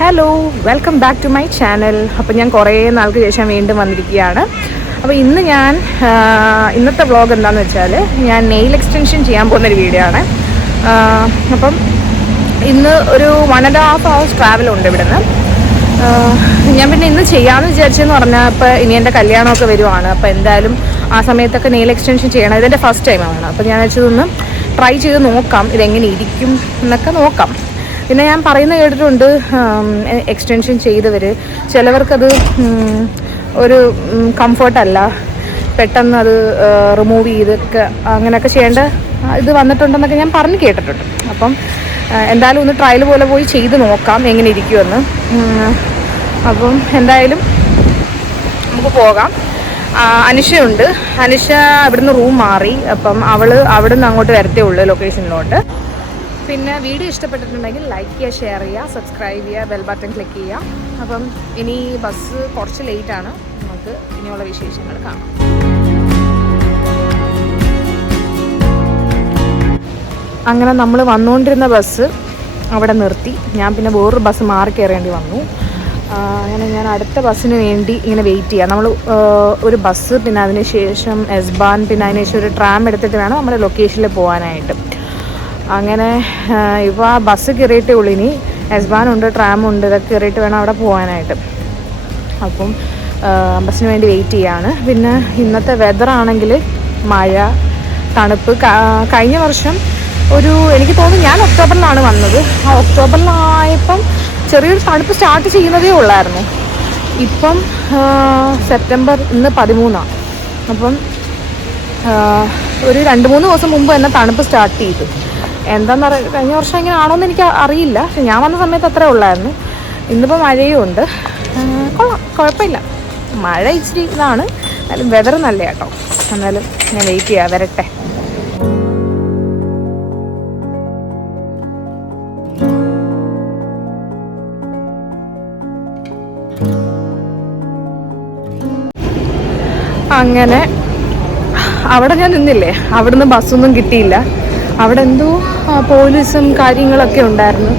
Hello, welcome back to my channel. അപ്പോൾ ഞാൻ കുറേ നാൾക്ക് ശേഷം വീണ്ടും വന്നിരിക്കുകയാണ്. അപ്പോൾ ഇന്നത്തെ വ്ളോഗ് എന്താണെന്ന് വെച്ചാൽ ഞാൻ നെയിൽ എക്സ്റ്റൻഷൻ ചെയ്യാൻ പോകുന്നൊരു വീഡിയോ ആണ്. അപ്പം ഇന്ന് ഒരു 1.5 hours ട്രാവലുണ്ട് ഇവിടുന്ന്. ഞാൻ പിന്നെ ഇന്ന് ചെയ്യാമെന്ന് വിചാരിച്ചെന്ന് പറഞ്ഞാൽ ഇപ്പോൾ ഇനി എൻ്റെ കല്യാണമൊക്കെ വരുവാണ്. അപ്പോൾ എന്തായാലും ആ സമയത്തൊക്കെ നെയിൽ എക്സ്റ്റൻഷൻ ചെയ്യണം. ഇതെൻ്റെ ഫസ്റ്റ് ടൈമാണ്. അപ്പോൾ ഞാൻ വെച്ചതൊന്ന് ട്രൈ ചെയ്ത് നോക്കാം, ഇതെങ്ങനെ ഇരിക്കും എന്നൊക്കെ നോക്കാം. പിന്നെ ഞാൻ പറയുന്നത് കേട്ടിട്ടുണ്ട്, എക്സ്റ്റൻഷൻ ചെയ്തവർ ചിലവർക്കത് ഒരു കംഫർട്ടല്ല, പെട്ടെന്ന് അത് റിമൂവ് ചെയ്തൊക്കെ അങ്ങനെയൊക്കെ ചെയ്യേണ്ട ഇത് വന്നിട്ടുണ്ടെന്നൊക്കെ ഞാൻ പറഞ്ഞ് കേട്ടിട്ടുണ്ട്. അപ്പം എന്തായാലും ഒന്ന് ട്രയൽ പോലെ പോയി ചെയ്ത് നോക്കാം എങ്ങനെ ഇരിക്കുമെന്ന്. അപ്പം എന്തായാലും നമുക്ക് പോകാം. അനുഷയുണ്ട്. അനുഷ ഇവിടുന്ന് റൂം മാറി. അപ്പം അവൾ അവിടെ നിന്ന് അങ്ങോട്ട് വരത്തേ ഉള്ളൂ ലൊക്കേഷനിലോട്ട്. പിന്നെ വീഡിയോ ഇഷ്ടപ്പെട്ടിട്ടുണ്ടെങ്കിൽ ലൈക്ക് ചെയ്യുക, ഷെയർ ചെയ്യുക, സബ്സ്ക്രൈബ് ചെയ്യുക, ബെൽ ബട്ടൺ ക്ലിക്ക് ചെയ്യുക. അപ്പം ഇനി ബസ് കുറച്ച് ലേറ്റാണ്. നമുക്ക് ഇനിയുള്ള വിശേഷങ്ങൾ കാണാം. അങ്ങനെ നമ്മൾ വന്നുകൊണ്ടിരുന്ന ബസ് അവിടെ നിർത്തി. ഞാൻ പിന്നെ വേറൊരു ബസ് മാറി കയറേണ്ടി വന്നു. അങ്ങനെ ഞാൻ അടുത്ത ബസ്സിന് വേണ്ടി ഇങ്ങനെ വെയിറ്റ് ചെയ്യാം. നമ്മൾ ഒരു ബസ്, പിന്നെ അതിന് ശേഷം എസ്ബാൻ, പിന്നെ അതിന് ശേഷം ഒരു ട്രാം എടുത്തിട്ട് വേണം നമ്മുടെ ലൊക്കേഷനിൽ പോകാനായിട്ട്. അങ്ങനെ ഇപ്പോൾ ആ ബസ് കയറിയിട്ടേ ഉള്ളൂ. ഇനി എസ്ബാനുണ്ട്, ട്രാമുണ്ട്, ഇതൊക്കെ കയറിയിട്ട് വേണം അവിടെ പോകാനായിട്ട്. അപ്പം ബസ്സിന് വേണ്ടി വെയിറ്റ് ചെയ്യാണ്. പിന്നെ ഇന്നത്തെ വെതറാണെങ്കിൽ മഴ, തണുപ്പ്. കഴിഞ്ഞ വർഷം എനിക്ക് തോന്നുന്നു ഞാൻ ഒക്ടോബറിലാണ് വന്നത്. ആ ഒക്ടോബറിലായപ്പം ചെറിയൊരു തണുപ്പ് സ്റ്റാർട്ട് ചെയ്യുന്നതേ ഉള്ളായിരുന്നു. ഇപ്പം സെപ്റ്റംബർ, ഇന്ന് 13. അപ്പം ഒരു 2-3 ദിവസം മുമ്പ് തന്നെ തണുപ്പ് സ്റ്റാർട്ട് ചെയ്തു. എന്താണെന്ന് കഴിഞ്ഞ വർഷം ഇങ്ങനെ ആണോയെന്ന് എനിക്ക് അറിയില്ല. പക്ഷെ ഞാൻ വന്ന സമയത്ത് അത്രേ ഉള്ളായിരുന്നു. ഇന്നിപ്പോൾ മഴയും ഉണ്ട്. കൊള്ളാം, കുഴപ്പമില്ല. മഴ ഇച്ചിരി ഇതാണ്, എന്നാലും വെതർ നല്ല കേട്ടോ. എന്നാലും ഞാൻ വെയിറ്റ് ചെയ്യാം, വരട്ടെ. അങ്ങനെ അവിടെ ഞാൻ നിന്നില്ലേ, അവിടുന്ന് ബസ്സൊന്നും കിട്ടിയില്ല. അവിടെ എന്തോ പോലീസും കാര്യങ്ങളൊക്കെ ഉണ്ടായിരുന്നു,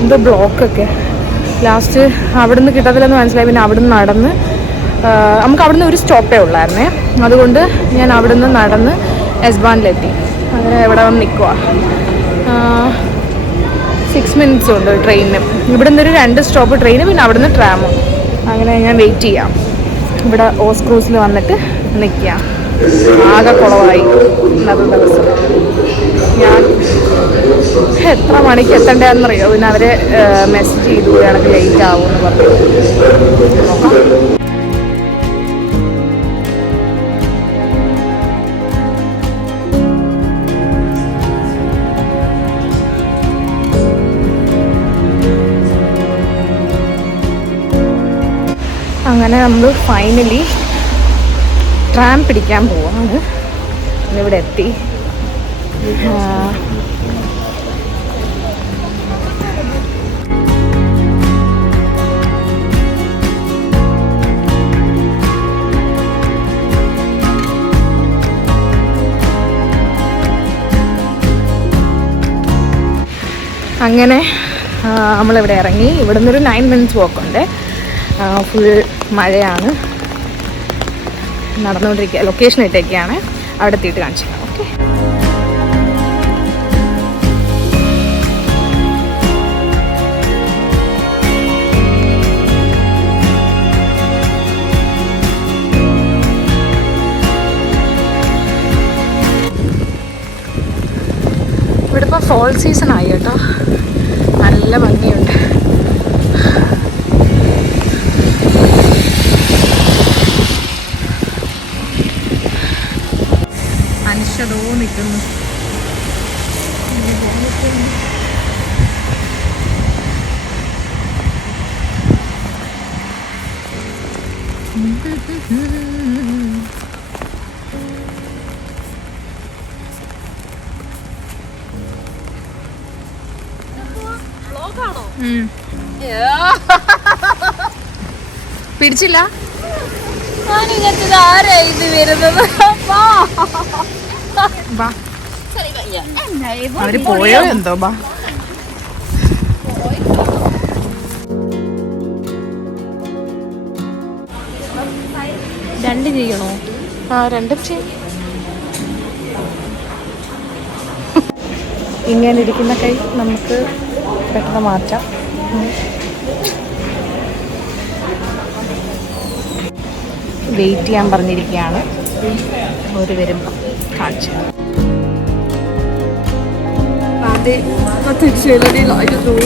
എന്തോ ബ്ലോക്കൊക്കെ. ലാസ്റ്റ് അവിടുന്ന് കിട്ടത്തില്ലെന്ന് മനസ്സിലായി. പിന്നെ അവിടുന്ന് നടന്ന് നമുക്ക് അവിടുന്ന് ഒരു സ്റ്റോപ്പേ ഉള്ളായിരുന്നേ. അതുകൊണ്ട് ഞാൻ അവിടുന്ന് നടന്ന് എസ്ബാനിലെത്തി. അങ്ങനെ എവിടെ വന്ന് നിൽക്കുക. 6 minutes ഉണ്ട് ട്രെയിനിന്. ഇവിടുന്ന് ഒരു 2 സ്റ്റോപ്പ് ട്രെയിന്, പിന്നെ അവിടുന്ന് ട്രാമും. അങ്ങനെ ഞാൻ വെയിറ്റ് ചെയ്യാം. ഇവിടെ ഓസ് ക്രൂസിൽ വന്നിട്ട് നിൽക്കാം. ആകെ കുളമായി ഇന്നത്തെ ദിവസം. ഞാൻ എത്ര മണിക്ക് എത്തേണ്ടതെന്നറിയോ? പിന്നെ അവരെ മെസ്സേജ് ചെയ്തു, കണക്ക് ലേറ്റ് ആവുമെന്ന് പറഞ്ഞു. അങ്ങനെ നമ്മൾ ഫൈനലി ട്രാം പിടിക്കാൻ പോവാണ്. ഇവിടെ എത്തി. അങ്ങനെ നമ്മളിവിടെ ഇറങ്ങി. ഇവിടെ നിന്നൊരു 9 minutes walk-ഉണ്ട്. ഫുൾ മഴയാണ്. നടന്നുകൊണ്ടിരിക്കുക. ലൊക്കേഷൻ ഇട്ടേക്കാണ്. അവിടെ എത്തിയിട്ട് കാണിച്ചു തരാം. ഓക്കെ. ഇവിടെ ഇപ്പോൾ ഫോൾ സീസൺ ആയി കേട്ടോ. നല്ല ഭംഗിയുണ്ട്. അനുഷതോ നിൽക്കുന്നു. പിടിച്ചില്ല. അവര് പോയോ എന്തോ. രണ്ട് ചെയ്യണോ? ആ രണ്ടും ചെയ്യും. ഇങ്ങനെ ഇരിക്കുന്ന കൈ നമുക്ക് പെട്ടെന്ന് മാറ്റാം. വെയിറ്റ് ചെയ്യാൻ പറഞ്ഞിരിക്കുകയാണ്. ഒരു വരുമ്പോൾ കാണിച്ചു. Nó thực sự là đi lại cho tôi.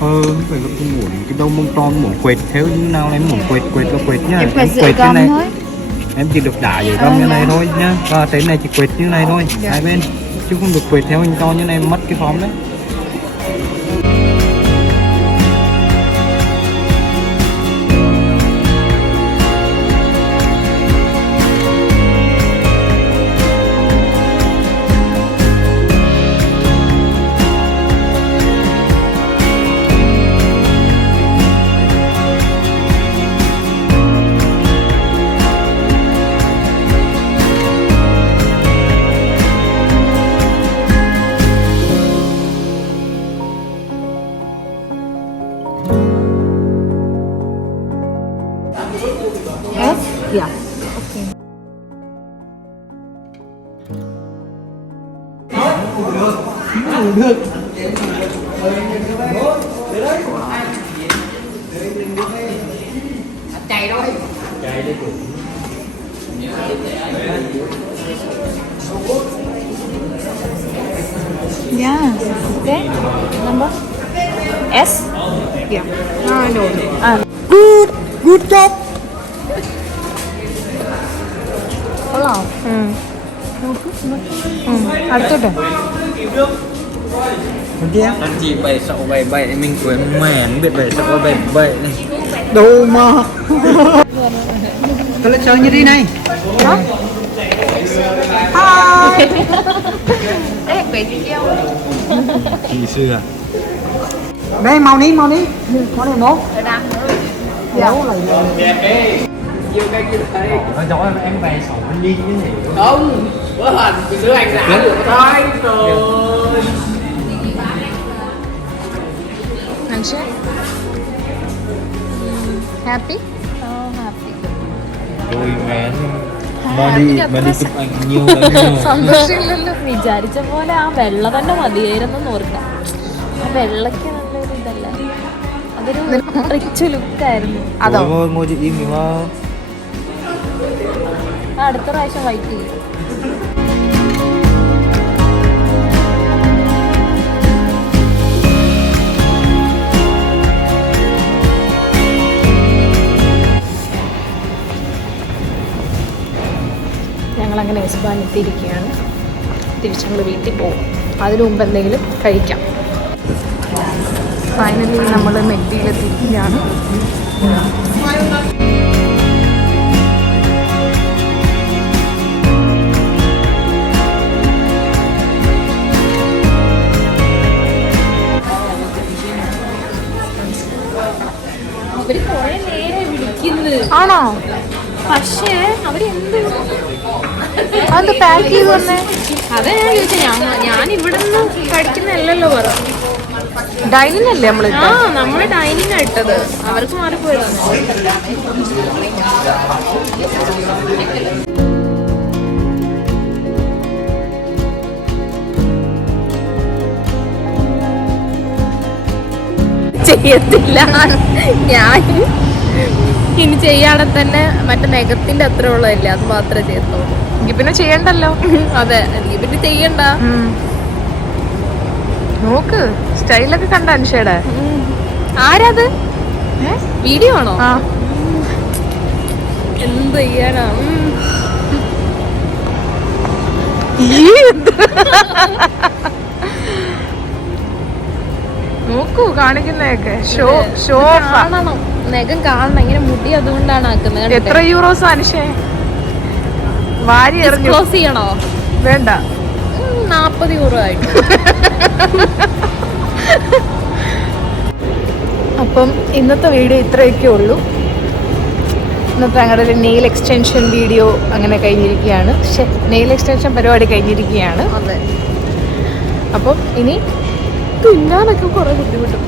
hơn phải có muỗng cái đâu mông tròn muỗng quệt theo như nào em muỗng quệt quệt là quệt nhá Em em quệt quệt gom này thôi. em chỉ được đả dưới gom như này thôi nhá và thế này chỉ quệt như này thôi hai bên chứ không được quệt theo hình tròn như này mất cái form đấy. Yeah. Yeah. Okay. Number S. Yeah. I know. Good job. Hello. അടുത്തോട്ടെ. Anh chị bày sậu bày bậy mình quên mẻn biết bày sậu bày bậy này đâu mà tôi lại chơi như đi này Hả? Ê, quỷ chị treo. kỳ xưa đây màu ní màu này một Dấu lại nói rõ em bày sậu anh đi cái gì Không, bữa hình chị sửa anh giả được thôi rồi. Handshake. Happy? Oh, happy. đôi mén mà đi chụp ảnh nhiều lắm സന്തോഷമില്ലല്ലോ. വിചാരിച്ച പോലെ ആ വെള്ള തന്നെ മതിയായിരുന്നു ഓർക്കാം. ആ വെള്ളയ്ക്ക് നല്ലൊരു ഇതല്ല, അതൊരു റിച്ച് ലുക്കായിരുന്നു. അതോ? ngồi chị im hiểu không അടുത്ത പ്രാവശ്യം വൈറ്റ് ചെയ്യും. ഞങ്ങളങ്ങനെ എസ്ബാൻ എത്തിയിരിക്കുകയാണ്. തിരിച്ച് ഞങ്ങൾ വീട്ടിൽ പോകും. അതിനു മുമ്പ് എന്തെങ്കിലും കഴിക്കാം. ഫൈനലി നമ്മൾ മെഗ്ഡിയിലെത്തിയിരിക്കുകയാണ്. അവര് കുറെ നേരെ വിളിക്കുന്നത്, ആണോ? പക്ഷേ അവരെന്ത് അത് പാക്ക് ചെയ്ത് തന്നെ. അതാ ഞാൻ ചോദിച്ചത്. ഞാൻ ഇവിടെ നിന്ന് കഴിക്കുന്നതല്ലല്ലോ പറ. ഡൈനിങ് അല്ലേ നമ്മൾ? ആ, നമ്മള് ഡൈനിങ് ഇട്ടത്, അവർക്ക് മാറിപ്പോയതാണ്. ചെയ്യത്തില്ല ഞാൻ. ഇനി ചെയ്യാതെ തന്നെ മറ്റേ നഖത്തിന്റെ അത്ര ഉള്ളതല്ല, അത് മാത്രമേ ചെയ്യത്തുള്ളൂ. എനിക്ക് പിന്നെ ചെയ്യണ്ടല്ലോ. അതെ, എനിക്ക് പിന്നെ ചെയ്യണ്ട. നോക്ക് സ്റ്റൈലൊക്കെ കണ്ട അനുഷയുടെ. ആരാത്? വീഡിയോ ആണോ? ആ എന്ത് ചെയ്യാനാ? നോക്കൂ കാണിക്കുന്നതൊക്കെ ഷോ കാണണം, നഖം കാണണം. ഇങ്ങനെ മുടി അതുകൊണ്ടാണ് ആക്കുന്നത്. എത്ര യൂറോസ് അനുഷേ വാരി എറിഞ്ഞു. ക്ലോസ് ചെയ്യണോ? വേണ്ട, 40 യൂറോ ആയിട്ട്. അപ്പം ഇന്നത്തെ വീഡിയോ ഇത്രയൊക്കെ ഉള്ളൂ. ഇന്നത്തെ ഞങ്ങളുടെ ഒരു നെയിൽ എക്സ്റ്റൻഷൻ വീഡിയോ അങ്ങനെ കഴിഞ്ഞിരിക്കുകയാണ്. നെയിൽ എക്സ്റ്റൻഷൻ പരിപാടി കഴിഞ്ഞിരിക്കുകയാണ്. അതെ. അപ്പം ഇനി തിന്നാനൊക്കെ കുറേ ബുദ്ധിമുട്ടും,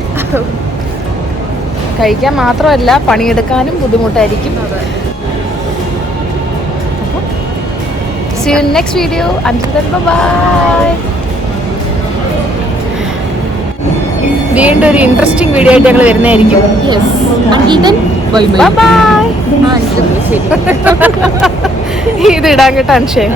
കഴിക്കാൻ മാത്രമല്ല പണിയെടുക്കാനും ബുദ്ധിമുട്ടായിരിക്കും. See you in next video. Until then, bye. വീണ്ടും ഒരു ഇൻട്രസ്റ്റിംഗ് വീഡിയോ ആയിട്ട് ഞങ്ങൾ വരുന്നതായിരിക്കും. Yes. Until then, bye bye. Bye. ശരി. ഇത് ഇടാൻ കേട്ടോ അനുഷേ.